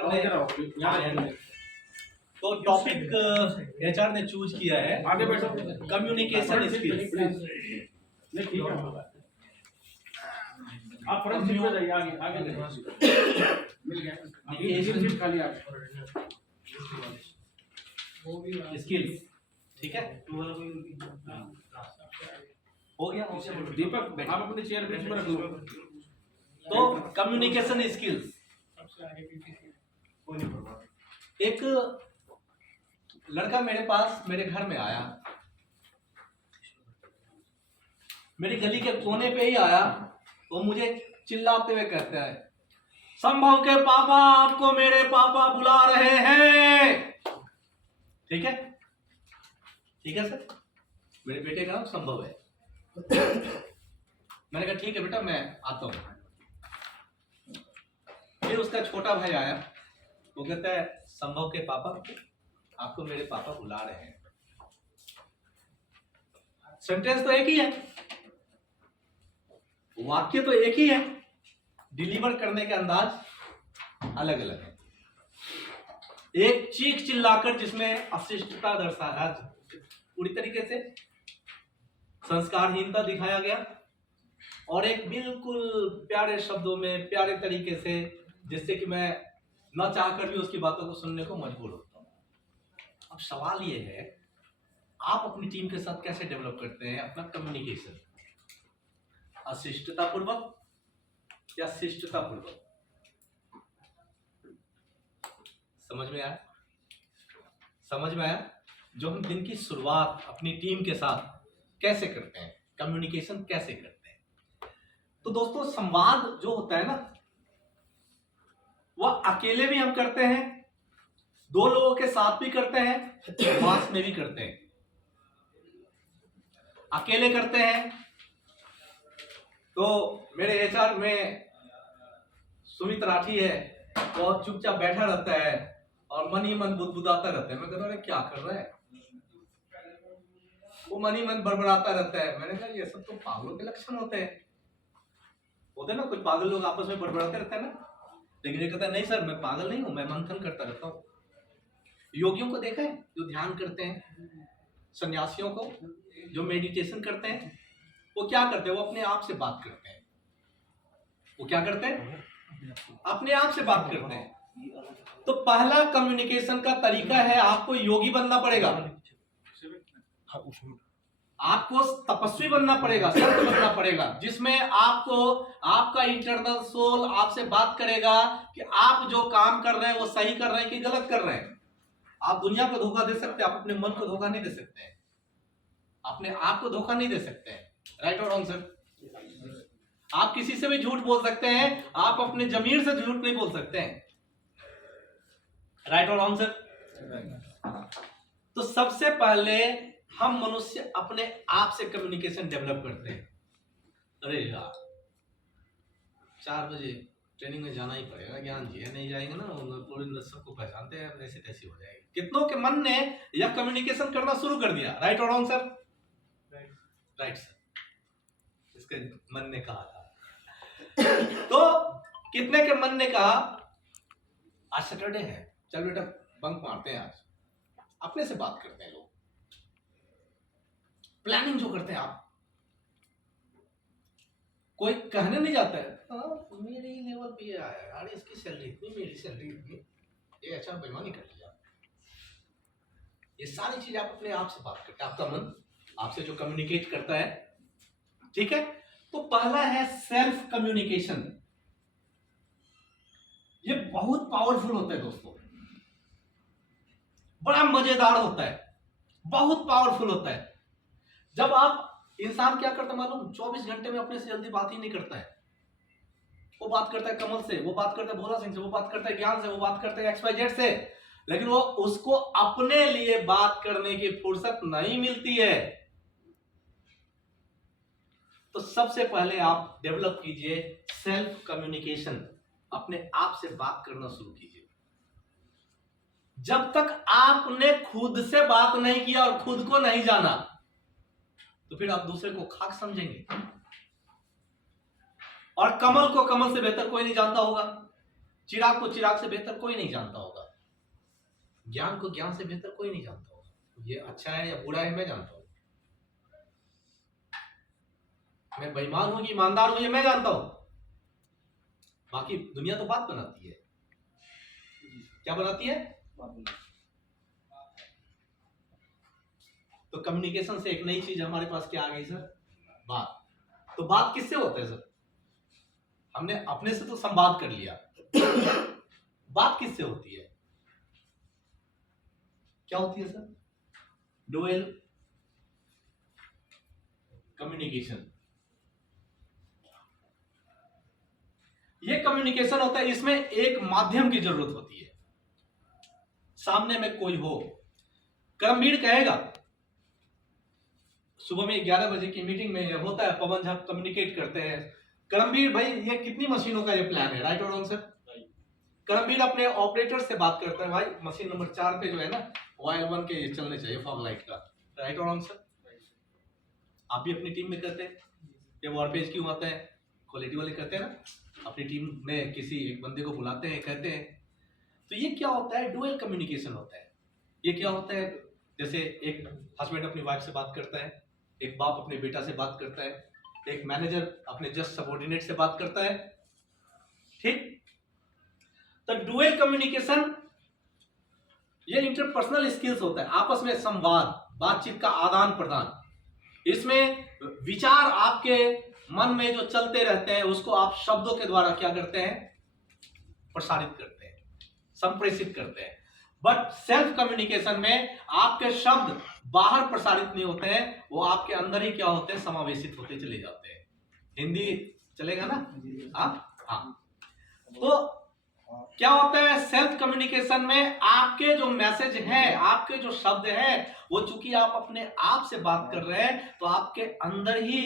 करने। तो topic HR ने चूज किया है आगे बैठो, कम्युनिकेशन स्किल्स। आप फ्रंट सीट पे जाइए, आगे आगे मिल गया, ये सीट खाली आ स्किल्स, ठीक है, हो गया। दीपक, आप अपनी चेयर बीच में रख लो। तो कम्युनिकेशन स्किल्स, एक लड़का मेरे पास मेरे घर में आया, मेरी गली के कोने पे ही आया, वो मुझे चिल्लाते हुए कहता है, संभव के पापा आपको मेरे पापा बुला रहे हैं। ठीक है, ठीक है सर, मेरे बेटे का नाम संभव है। मैंने कहा ठीक है बेटा, मैं आता हूं। फिर उसका छोटा भाई आया, वो कहता है संभव के पापा आपको मेरे पापा बुला रहे हैं। सेंटेंस तो एक ही है, वाक्य तो एक ही है, डिलीवर करने के अंदाज अलग अलग है। एक चीख चिल्लाकर जिसमें अशिष्टता दर्शाया पूरी तरीके से, संस्कारहीनता दिखाया गया, और एक बिल्कुल प्यारे शब्दों में प्यारे तरीके से, जिससे कि मैं न चाहकर भी उसकी बातों को सुनने को मजबूर होता हूं। अब सवाल ये है, आप अपनी टीम के साथ कैसे डेवलप करते हैं अपना कम्युनिकेशन, अशिष्टता पूर्वक या शिष्टता पूर्वक? समझ में आया? समझ में आया? जो हम दिन की शुरुआत अपनी टीम के साथ कैसे करते हैं, कम्युनिकेशन कैसे करते हैं। तो दोस्तों, संवाद जो होता है ना, वह अकेले भी हम करते हैं, दो लोगों के साथ भी करते हैं, मास में भी करते हैं। अकेले करते हैं तो मेरे एचआर में सुमित राठी है, वो चुपचाप बैठा रहता है और मन ही मन बुदबुदाता रहता है। मैं कहता हूँ क्या कर रहा है, वो मन ही मन बड़बड़ाता रहता है। मैंने कहा ये सब तो पागलों के लक्षण होते हैं ना, कुछ पागल लोग आपस में बड़बड़ाते रहते हैं ना। लेकिन ये कहता है नहीं सर, मैं पागल नहीं हूं, मैं मंथन करता रहता हूँ। योगियों को देखा है जो ध्यान करते हैं, सन्यासियों को जो मेडिटेशन करते हैं, वो क्या करते हैं, वो अपने आप से बात करते हैं। वो क्या करते हैं, अपने आप से बात करते हैं। तो पहला कम्युनिकेशन का तरीका है, आपको योगी बनना पड़ेगा, आपको तपस्वी बनना पड़ेगा, संत बनना पड़ेगा, जिसमें आपको आपका इंटरनल सोल आपसे बात करेगा कि आप जो काम कर रहे हैं वो सही कर रहे हैं कि गलत कर रहे हैं। आप दुनिया को धोखा दे सकते हैं, आप अपने मन को धोखा नहीं दे सकते हैं, अपने आप को धोखा नहीं दे सकते हैं। राइट और रॉन्ग सर? आप किसी से भी झूठ बोल सकते हैं, आप अपने जमीर से झूठ नहीं बोल सकते हैं। राइट और रॉन्ग सर? तो सबसे पहले हम मनुष्य अपने आप से कम्युनिकेशन डेवलप करते हैं। अरे यार 4 बजे ट्रेनिंग में जाना ही पड़ेगा, ज्ञान जी है, नहीं जाएंगे ना पूरे सबको पहचानते हैं, ऐसे तैसी हो जाएगी। कितनों के मन ने यह कम्युनिकेशन करना शुरू कर दिया। राइट और रॉन्ग सर? राइट सर, इसके मन ने कहा था। तो कितने के मन ने कहा आज सैटरडे है, चल बेटा बंक मारते हैं, आज अपने से बात करते हैं। लोग प्लानिंग जो करते हैं, आप कोई कहने नहीं जाता है मेरी लेवल पे आया यार, इसकी सैलरी इतनी, मेरी सैलरी इतनी, ये अच्छा बेईमानी कर लिया। ये सारी चीज आप अपने आप से बात करते हैं, आपका मन आपसे जो कम्युनिकेट करता है। ठीक है, तो पहला है सेल्फ कम्युनिकेशन। ये बहुत पावरफुल होता है दोस्तों, बड़ा मजेदार होता है, बहुत पावरफुल होता है। जब आप, इंसान क्या करता है मालूम, 24 घंटे में अपने से जल्दी बात ही नहीं करता है। वो बात करता है कमल से, वो बात करता है भोला सिंह से, वो बात करता है ज्ञान से, वो बात करता है XYZ से, लेकिन वो उसको अपने लिए बात करने की फुर्सत नहीं मिलती है। तो सबसे पहले आप डेवलप कीजिए सेल्फ कम्युनिकेशन, अपने आप से बात करना शुरू कीजिए। जब तक आपने खुद से बात नहीं किया और खुद को नहीं जाना, तो फिर आप दूसरे को खाक समझेंगे। और कमल को कमल से बेहतर कोई नहीं जानता होगा, चिराग को चिराग से बेहतर कोई नहीं जानता होगा, ज्ञान को ज्ञान से बेहतर कोई नहीं जानता होगा। ये अच्छा है या बुरा है मैं जानता हूँ, मैं बेईमान हूं कि ईमानदार हूं ये मैं जानता हूं, बाकी दुनिया तो बात बनाती है। क्या बनाती है? तो कम्युनिकेशन से एक नई चीज हमारे पास क्या आ गई सर? बात। तो बात किससे होता है सर? हमने अपने से तो संवाद कर लिया, बात किससे होती है? क्या होती है सर? Dual communication. ये कम्युनिकेशन होता है, इसमें एक माध्यम की जरूरत होती है, सामने में कोई हो। कर्मवीर कहेगा, सुबह में 11 बजे की मीटिंग में होता है, पवन झा कम्युनिकेट करते हैं, कर्मवीर भाई ये कितनी मशीनों का ये प्लान है, राइट और रॉन्ग सर? कर्मवीर अपने ऑपरेटर से बात करता है, भाई मशीन नंबर 4 पे जो है ना OIL1 के ये चलने चाहिए फॉग लाइट का, राइट और रॉन्ग सर? आप भी अपनी टीम में करते हैं, जब वॉरपेज क्यों आता है, क्वालिटी वाले करते हैं ना, अपनी टीम में किसी एक बंदे को बुलाते हैं, कहते हैं। तो ये क्या होता है? डुअल कम्युनिकेशन होता है। ये क्या होता है? जैसे एक हस्बैंड अपनी वाइफ से बात करता है, एक बाप अपने बेटा से बात करता है, एक मैनेजर अपने जस्ट सबऑर्डिनेट से बात करता है, ठीक? तो डुअल कम्युनिकेशन ये इंटरपर्सनल स्किल्स होता है, आपस में संवाद, बातचीत का आदान प्रदान। इसमें विचार आपके मन में जो चलते रहते हैं उसको आप शब्दों के द्वारा क्या करते हैं? प्रसारित करते हैं, संप्रेषित करते हैं। बट सेल्फ कम्युनिकेशन में आपके शब्द बाहर प्रसारित नहीं होते हैं, वो आपके अंदर ही क्या होते हैं? समावेशित होते चले जाते हैं। हिंदी चलेगा ना? हाँ। तो क्या होता है सेल्फ कम्युनिकेशन में? आपके जो मैसेज हैं, आपके जो शब्द हैं, वो चूंकि आप अपने आप से बात कर रहे हैं तो आपके अंदर ही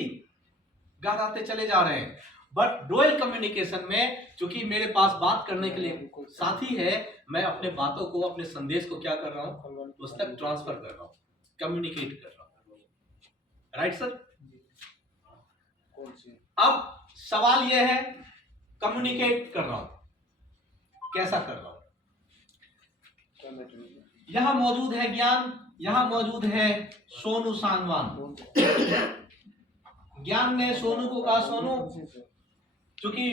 गहराते चले जा रहे हैं। बट डुअल कम्युनिकेशन में चूंकि मेरे पास बात करने के लिए साथी है, मैं अपने बातों को, अपने संदेश को क्या कर रहा हूं? उस तक ट्रांसफर कर रहा हूं, कम्युनिकेट कर रहा हूं, राइट सर? अब सवाल यह है, कम्युनिकेट कर रहा हूं, कैसा कर रहा हूं? यहां मौजूद है ज्ञान, यहां मौजूद है सोनू सांगवान। ज्ञान ने सोनू को कहा, सोनू क्योंकि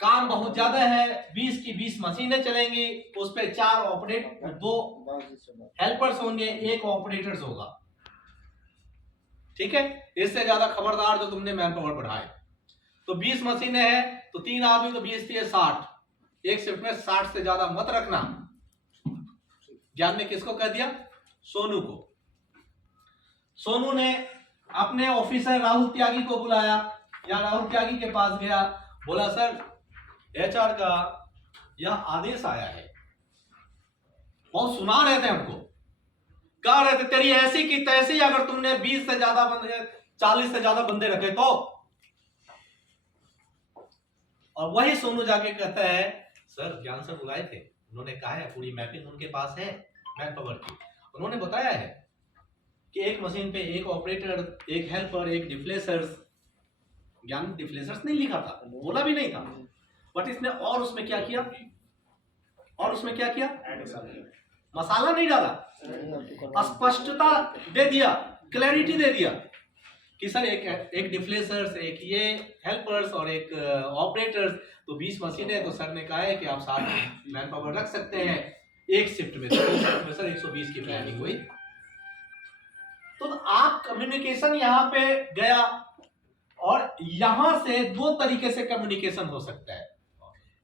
काम बहुत ज्यादा है, 20 की 20 मशीनें चलेंगी, उस पे 4 ऑपरेटर, 2 हेल्पर्स होंगे, 1 ऑपरेटर्स होगा, ठीक है? इससे ज्यादा खबरदार जो तुमने मैन पावर बढ़ाए। तो 20 मशीनें हैं तो 3 आदमी, तो 20 थी 60, एक शिफ्ट में 60 से ज्यादा मत रखना। ज्ञान ने किसको कह दिया? सोनू को। सोनू ने अपने ऑफिसर राहुल त्यागी को बुलाया, या राहुल त्यागी के पास गया, बोला सर HR का यह आदेश आया है, बहुत सुना रहे थे हमको, कह रहे थे तेरी ऐसी की तैसी, अगर तुमने 20 से ज्यादा बंदे, 40 से ज्यादा बंदे रखे तो। और वही सोनू जाके कहता है, सर ज्ञान सर बुलाए थे, उन्होंने कहा है, पूरी मैपिंग उनके पास है मैन पावर की, उन्होंने बताया है कि एक मशीन पे 1 ऑपरेटर, 1 हेल्पर, 1 डिफ्लेसर्स। ज्ञान डिफ्लेसर्स नहीं लिखा था, बोला भी नहीं था, बट इसने और उसमें क्या किया? और उसमें क्या किया? मसाला नहीं डाला, स्पष्टता दे दिया, क्लैरिटी दे दिया कि सर एक डिफ्लेसर्स, एक ये हेल्पर्स और एक ऑपरेटर्स, तो 20 मशीनें। तो सर ने कहा है कि आप 60 मैन पावर रख सकते हैं एक शिफ्ट में, तो शिफ्ट में सर 120 की प्लानिंग हुई। तो आप कम्युनिकेशन यहां पे गया, और यहां से 2 तरीके से कम्युनिकेशन हो सकता है।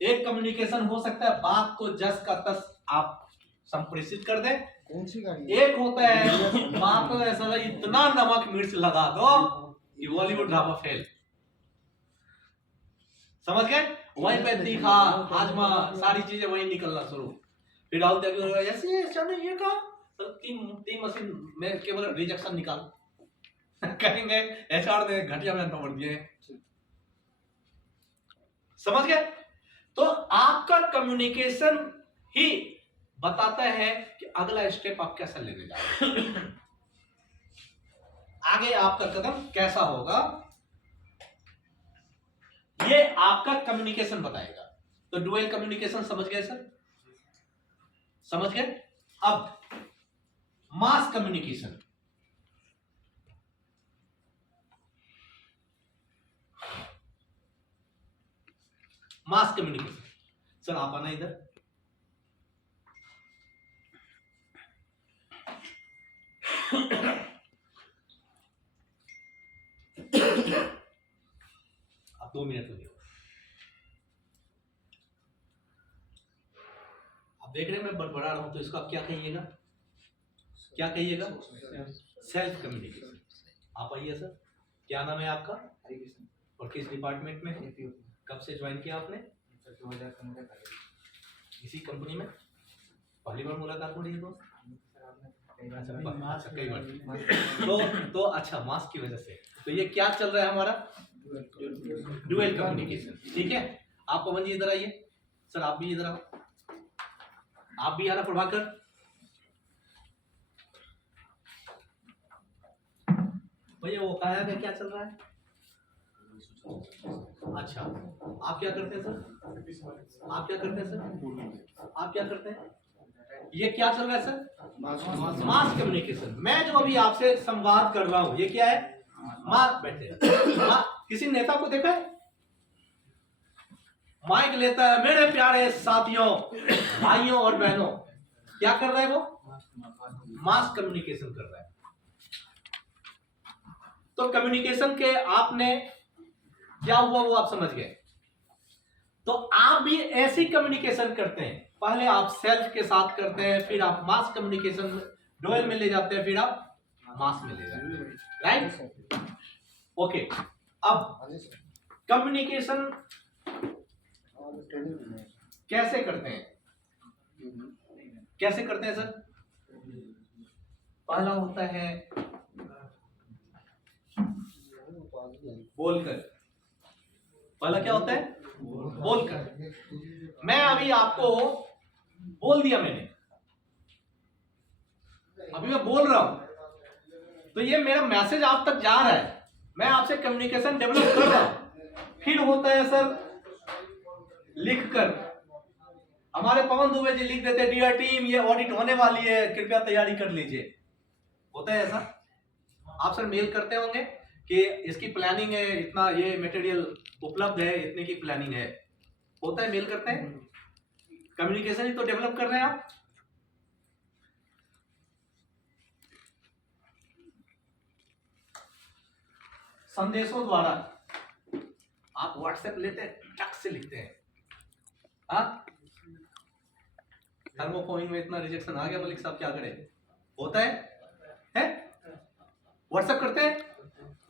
एक कम्युनिकेशन हो सकता है बात को जस का तस आप संप्रेषित कर दें, कौन सी गाड़ी? एक होता है बात को ऐसा इतना नमक मिर्च लगा दो कि बॉलीवुड ड्रामा फेल। समझ गए? वहीं पे तीखा हाजमा सारी चीजें वहीं निकलना शुरू। फिर राहुल त्यागी ऐसे ये कहा, तो 3 मशीन में केवल रिजेक्शन निकाल कहेंगे HR ने घटिया मैन पावर दिए। समझ गए? तो आपका कम्युनिकेशन ही बताता है कि अगला स्टेप आप कैसा लेने जा रहे हैं, आगे आपका कदम कैसा होगा, ये आपका कम्युनिकेशन बताएगा। तो डुअल कम्युनिकेशन समझ गए सर? समझ गए? अब mass communication, mass communication. Sir आप आना इधर। आप 2 मिनट लगे। आप देख रहे हैं मैं बड़बड़ा रहा हूं, तो इसको आप क्या कहिएगा? क्या कहिएगा? Self communication. आप आइए सर। क्या नाम है आपका और किस डिपार्टमेंट में? कब से ज्वाइन किया आपने? 2015 इसी कंपनी में पहली बार मुलाकात हो रही है? अच्छा कई बार। तो अच्छा मास्क की वजह से। तो ये क्या चल रहा है हमारा? Dual communication. ठीक है, आप पवन जी इधर आइए। सर आप भी इधर आओ। आप भी आना प्रभाकर। भैया वो काया का क्या चल रहा है? अच्छा आप क्या करते हैं सर? आप क्या करते हैं सर? आप क्या करते हैं? ये क्या चल रहा है सर? Mass communication. मैं जो अभी आपसे संवाद कर रहा हूं ये क्या है? मास। बैठे किसी नेता को देखा है? माइक लेता है, मेरे प्यारे साथियों, भाइयों और बहनों, क्या कर रहा है वो? मास कम्युनिकेशन कर रहा है। तो कम्युनिकेशन के आपने क्या हुआ वो आप समझ गए। तो आप भी ऐसी कम्युनिकेशन करते हैं। पहले आप सेल्फ के साथ करते हैं, फिर आप मास कम्युनिकेशन डुअल में ले जाते हैं, फिर आप मास में ले जाते हैं। राइट? ओके। अब कम्युनिकेशन कैसे करते हैं? कैसे करते हैं सर? पहला होता है बोलकर। पहला क्या होता है? बोलकर। मैं अभी आपको बोल दिया, मैंने अभी मैं बोल रहा हूं, तो ये मेरा मैसेज आप तक जा रहा है, मैं आपसे कम्युनिकेशन डेवलप कर रहा हूं। फिर होता है सर लिखकर। हमारे पवन दुबे जी लिख देते, डियर टीम ये ऑडिट होने वाली है, कृपया तैयारी कर लीजिए। होता है ऐसा? आप सर मेल करते होंगे कि इसकी प्लानिंग है, इतना ये मटेरियल उपलब्ध है, इतने की प्लानिंग है। होता है, मेल करते हैं। कम्युनिकेशन ही तो डेवलप कर रहे हैं आप। संदेशों द्वारा आप व्हाट्सएप लेते हैं, टक से लिखते हैं। थर्मोफोइंग में इतना रिजेक्शन आ गया, मलिक साहब क्या करें? होता है? व्हाट्सएप करते हैं,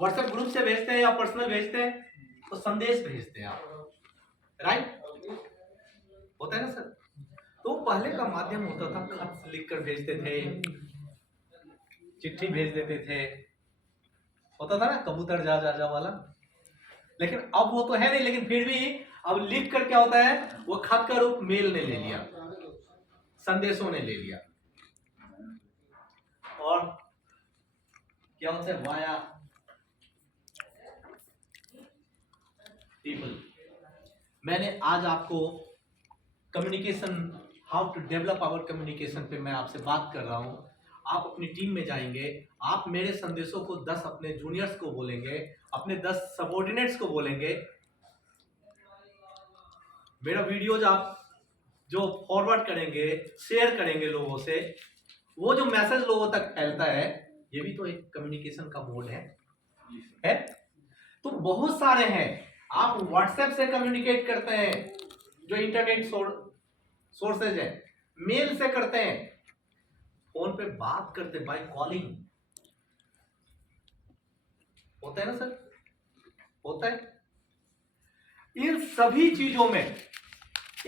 व्हाट्सएप ग्रुप से भेजते हैं या पर्सनल भेजते हैं, तो संदेश भेजते हैं आप। राइट? होता है ना सर? तो पहले का माध्यम होता था, खत लिखकर भेजते थे, चिट्ठी भेज देते थे, होता था ना कबूतर जा जा जा वाला। लेकिन अब वो तो है नहीं, लेकिन फिर भी अब लिख कर क्या होता है, वो खत का रूप मेल ने ले लिया, संदेशों ने ले लिया। और क्या होता है? Via people. मैंने आज आपको communication, how to develop our communication पे मैं आपसे बात कर रहा हूं। आप अपनी टीम में जाएंगे, आप मेरे संदेशों को 10 अपने जूनियर्स को बोलेंगे, अपने 10 सबऑर्डिनेट्स को बोलेंगे। मेरा वीडियोज आप जो फॉरवर्ड करेंगे, शेयर करेंगे लोगों से, वो जो मैसेज लोगों तक फैलता है, ये भी तो एक कम्युनिकेशन का मोड है? तो बहुत सारे हैं। आप व्हाट्सएप से कम्युनिकेट करते हैं, जो इंटरनेट सोर्सेज है, मेल से करते हैं, फोन पे बात करते, बाय कॉलिंग। होता है ना सर? होता है। इन सभी चीजों में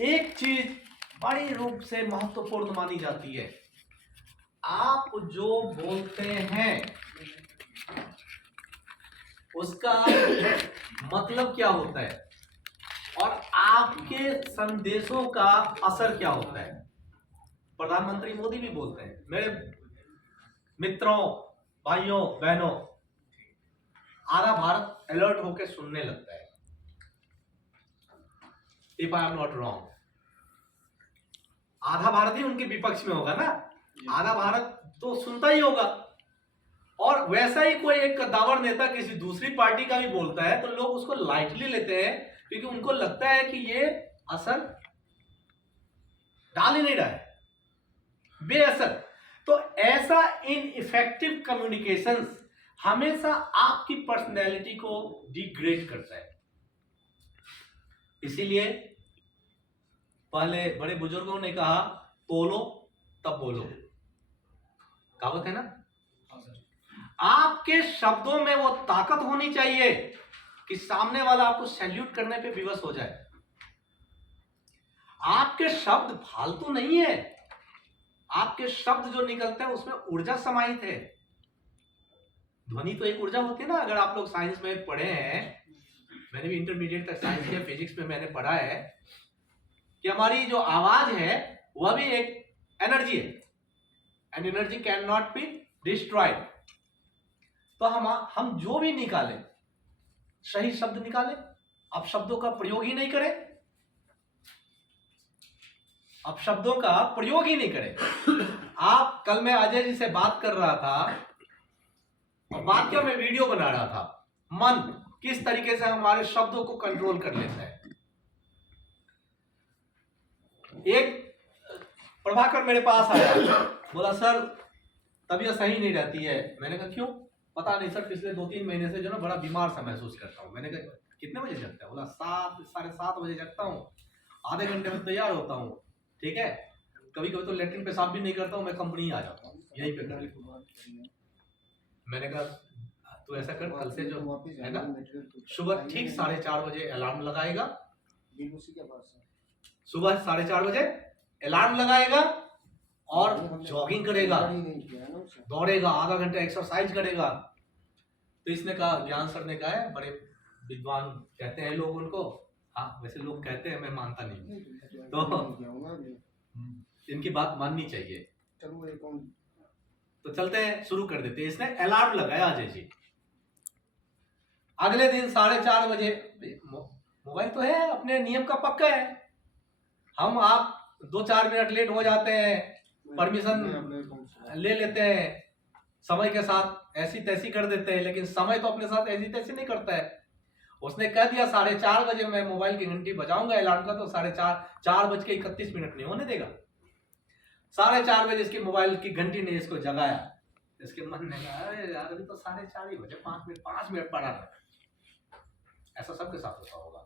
एक चीज बड़ी रूप से महत्वपूर्ण मानी जाती है। आप जो बोलते हैं उसका मतलब क्या होता है और आपके संदेशों का असर क्या होता है। प्रधानमंत्री मोदी भी बोलते हैं, मेरे मित्रों, भाइयों, बहनों, आधा भारत अलर्ट होकर सुनने लगता है। If I am not wrong. आधा भारत ही उनके विपक्ष में होगा ना, आधा भारत तो सुनता ही होगा। और वैसा ही कोई एक कद्दावर नेता किसी दूसरी पार्टी का भी बोलता है तो लोग उसको लाइटली लेते हैं, क्योंकि उनको लगता है कि ये असर डाल ही नहीं रहा है, बेअसर। तो ऐसा इनइफेक्टिव कम्युनिकेशंस हमेशा आपकी पर्सनैलिटी को डिग्रेड करता है। इसीलिए पहले बड़े बुजुर्गों ने कहा, बोलो तब बोलो, कहावत है ना। आपके शब्दों में वो ताकत होनी चाहिए कि सामने वाला आपको सैल्यूट करने पे विवश हो जाए। आपके शब्द फालतू नहीं है, आपके शब्द जो निकलते हैं उसमें ऊर्जा समाहित है। ध्वनि तो एक ऊर्जा होती है ना। अगर आप लोग साइंस में पढ़े हैं, मैंने भी इंटरमीडिएट तक साइंस या फिजिक्स में मैंने पढ़ा है कि हमारी जो आवाज है वह भी एक एनर्जी है, and energy can not be destroyed. तो हम जो भी निकालें, सही शब्द निकालें, अब शब्दों का प्रयोग ही नहीं करें, अब शब्दों का प्रयोग ही नहीं करें। आप कल मैं अजय जी से बात कर रहा था और बात क्या, मैं वीडियो बना रहा था, मन किस तरीके से हमारे शब्दों को कंट्रोल कर लेता है। एक प्रभाकर मेरे पास आया, बोला सर तबीयत सही नहीं रहती है। मैंने कहा क्यों? पता नहीं सर, पिछले 2-3 महीने से जो ना बड़ा बीमार सा महसूस करता हूँ। मैंने कहा कितने बजे जगता है? बोला 7 साढ़े 7 बजे जगता हूँ, आधे घंटे में तैयार होता हूँ, ठीक है, कभी कभी तो लेटरिन पेशाब भी नहीं करता हूँ, मैं कंपनी आ जाता हूँ यहीं पे कर। मैंने कहा तू ऐसा कर, कल से जो है ना सुबह ठीक 4:30 बजे अलार्म लगाएगा, सुबह 4:30 बजे अलार्म लगाएगा और जॉगिंग करेगा, दौड़ेगा, आधा घंटा एक्सरसाइज करेगा। तो इसने कहा, ज्ञान सर ने कहा है, बड़े विद्वान कहते हैं लोग उनको, हाँ वैसे लोग कहते हैं, मैं मानता नहीं, तो इनकी बात माननी चाहिए। तो चलते हैं, शुरू कर देते हैं। इसने अलार्म लगाया अजय जी, अगले दिन 4:30 बजे। मोबाइल तो है, अपने नियम का पक्का है, हम आप 2-4 मिनट लेट हो जाते हैं, परमिशन ले लेते हैं, समय के साथ ऐसी तैसी कर देते हैं, लेकिन समय तो अपने साथ ऐसी तैसी नहीं करता है। उसने कह दिया 4:30 बजे मैं मोबाइल की घंटी बजाऊंगा अलार्म का, तो 4:31 नहीं होने देगा। 4:30 बजे इसके मोबाइल की घंटी ने इसको जगाया। इसके मन ने कहा, अरे यार अभी तो 4:30 ही बजे, 5 मिनट पड़ा रहा। ऐसा सबके साथ होता होगा।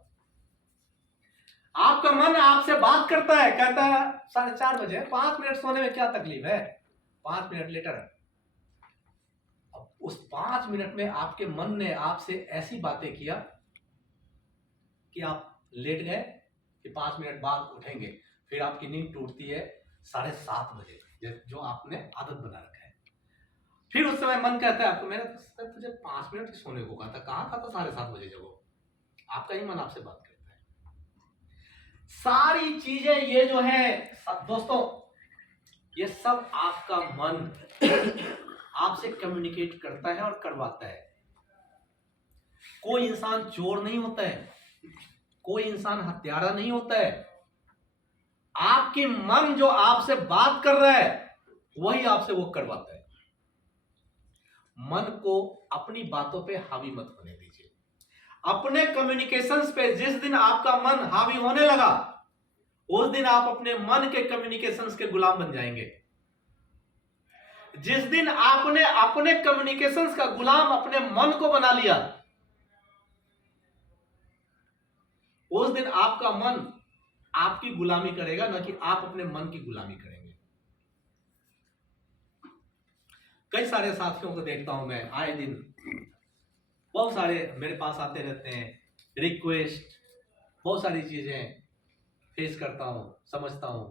आपका मन आपसे बात करता है, कहता है 4:30 बजे, 5 मिनट सोने में क्या तकलीफ है, 5 मिनट लेटर है। अब उस 5 मिनट में आपके मन ने आपसे ऐसी बातें किया कि आप लेट गए, कि 5 मिनट बाद उठेंगे, फिर आपकी नींद टूटती है 7:30 बजे, जो आपने आदत बना रखा है। फिर उस समय मन कहता है आपको, मैंने तो तुझे 5 मिनट ही सोने को कहा था, कहाँ था 7:30 बजे जब? आपका ही मन आपसे बात करता है। सारी चीजें ये जो है दोस्तों, ये सब आपका मन आपसे कम्युनिकेट करता है और करवाता है। कोई इंसान चोर नहीं होता है, कोई इंसान हत्यारा नहीं होता है। आपकी मन जो आपसे बात कर रहा है वही आपसे वो करवाता है। मन को अपनी बातों पे हावी मत होने दीजिए। अपने कम्युनिकेशंस पे जिस दिन आपका मन हावी होने लगा, उस दिन आप अपने मन के कम्युनिकेशंस के गुलाम बन जाएंगे। जिस दिन आपने अपने कम्युनिकेशंस का गुलाम अपने मन को बना लिया, उस दिन आपका मन आपकी गुलामी करेगा, ना कि आप अपने मन की गुलामी करेंगे। कई सारे साथियों को देखता हूं मैं, आए दिन बहुत सारे मेरे पास आते रहते हैं, रिक्वेस्ट, बहुत सारी चीजें फेस करता हूं, समझता हूं,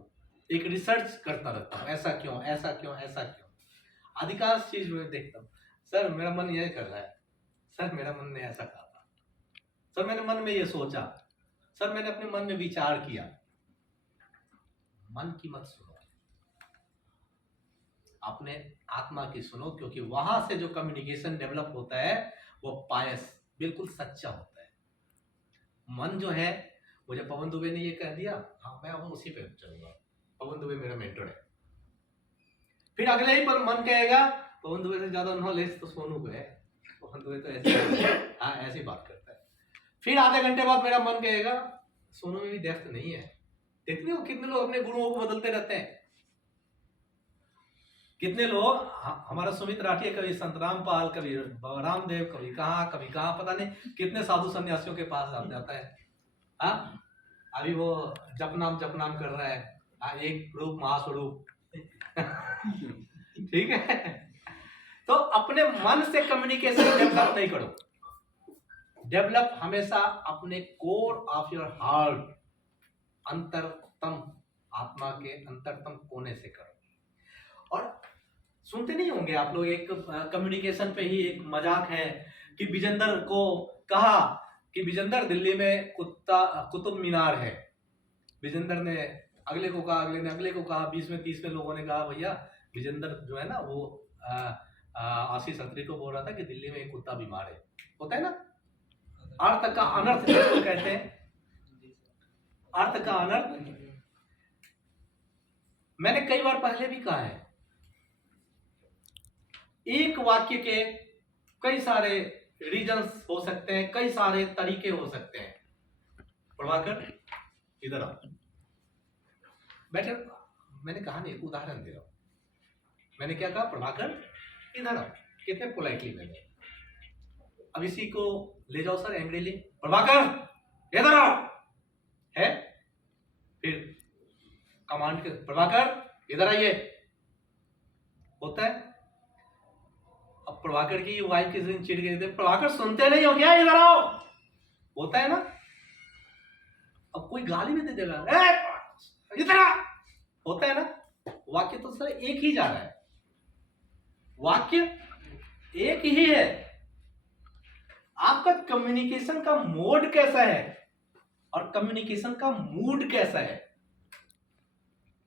एक रिसर्च करता रहता हूं, ऐसा क्यों, ऐसा क्यों, ऐसा क्यों। अधिकांश चीज में देखता हूं, सर मेरा मन यह कर रहा है, सर मेरा मन ने ऐसा कहा था, सर मैंने मन में ये सोचा, सर मैंने अपने मन में विचार किया। मन की मत सुनो, अपने आत्मा की सुनो, क्योंकि वहां से जो कम्युनिकेशन डेवलप होता है वो पायस, बिल्कुल सच्चा होता है। मन जो है मुझे पवन दुबे ने ये कह दिया, हाँ मैं अब उसी पे चलूंगा, पवन दुबे मेरा मेंटर है। फिर अगले ही पर मन कहेगा पवन दुबे से ज्यादा नॉलेज तो सोनू को है, पवन दुबे तो ऐसे हाँ ऐसी बात करता है। फिर आधे घंटे बाद मेरा मन कहेगा सोनू में भी डेप्थ नहीं है। देखते हो कितने लोग अपने गुरुओं को बदलते रहते हैं। कितने लोग, हमारा सुमित राठी कभी संत रामपाल, कभी रामदेव, कभी कहाँ पता नहीं कितने साधु सन्यासियों के पास आ जाता है। हाँ अभी वो जप नाम कर रहा है, एक रूप महास्वरूप ठीक है। तो अपने मन से कम्युनिकेशन डेवलप नहीं करो, डेवलप हमेशा अपने कोर ऑफ योर हार्ट, अंतरतम आत्मा के अंतरतम कोने से करो। और सुनते नहीं होंगे आप लोग, एक कम्युनिकेशन पे ही एक मजाक है कि विजेंदर को कहा कि विजेंदर दिल्ली में कुतुब मीनार है। विजेंदर ने अगले को कहा, अगले ने अगले को कहा, 20 में 30 में लोगों ने कहा भैया विजेंदर जो है ना वो आशीष अत्री को बोल रहा था कि दिल्ली में एक कुत्ता बीमार है। होता है ना, अर्थ का अनर्थ जिसको कहते हैं, अर्थ का अनर्थ। मैंने कई बार पहले भी कहा है, एक वाक्य के कई सारे रीजंस हो सकते हैं, कई सारे तरीके हो सकते हैं। प्रभाकर इधर आओ, बैठे। मैंने कहा नहीं, उदाहरण दे रहा हूं। मैंने क्या कहा, प्रभाकर इधर आओ, कितने पोलाइटली मैंने। अब इसी को ले जाओ सर एंग्रीली, प्रभाकर इधर आओ है। फिर कमांड के, प्रभाकर इधर आइए, होता है। अब प्रभाकर की वाइफ किसी दिन चिढ़ गई थी, प्रभाकर सुनते नहीं हो क्या, इधर आओ, होता है ना। अब कोई गाली भी दे देगा, इधर आ, होता है ना। वाक्य तो सर एक ही जा रहा है, वाक्य एक ही है। आपका कम्युनिकेशन का मोड कैसा है और कम्युनिकेशन का मूड कैसा है,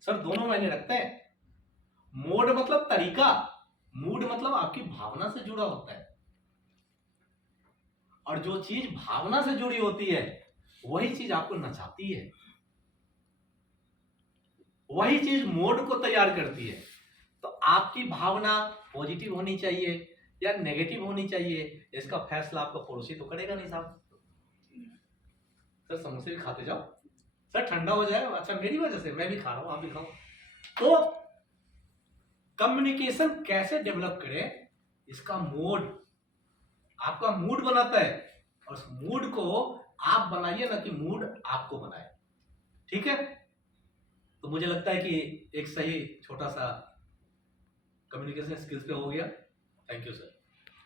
सर दोनों मायने रखते हैं। मोड मतलब तरीका, मूड मतलब आपकी भावना से जुड़ा होता है। और जो चीज भावना से जुड़ी होती है वही चीज आपको नचाती है, वही चीज मोड को तैयार करती है। तो आपकी भावना पॉजिटिव होनी चाहिए या नेगेटिव होनी चाहिए, इसका फैसला आपका पड़ोसी तो करेगा नहीं साहब। सर समोसे भी खाते जाओ, सर ठंडा हो जाए, अच्छा मेरी वजह से मैं भी खा रहा हूं, आप भी खाओ। तो कम्युनिकेशन कैसे डेवलप करें, इसका मोड आपका मूड बनाता है, और उस मूड को आप बनाइए ना कि मूड आपको बनाए। ठीक है, तो मुझे लगता है कि एक सही छोटा सा कम्युनिकेशन स्किल्स पे हो गया। Thank you sir.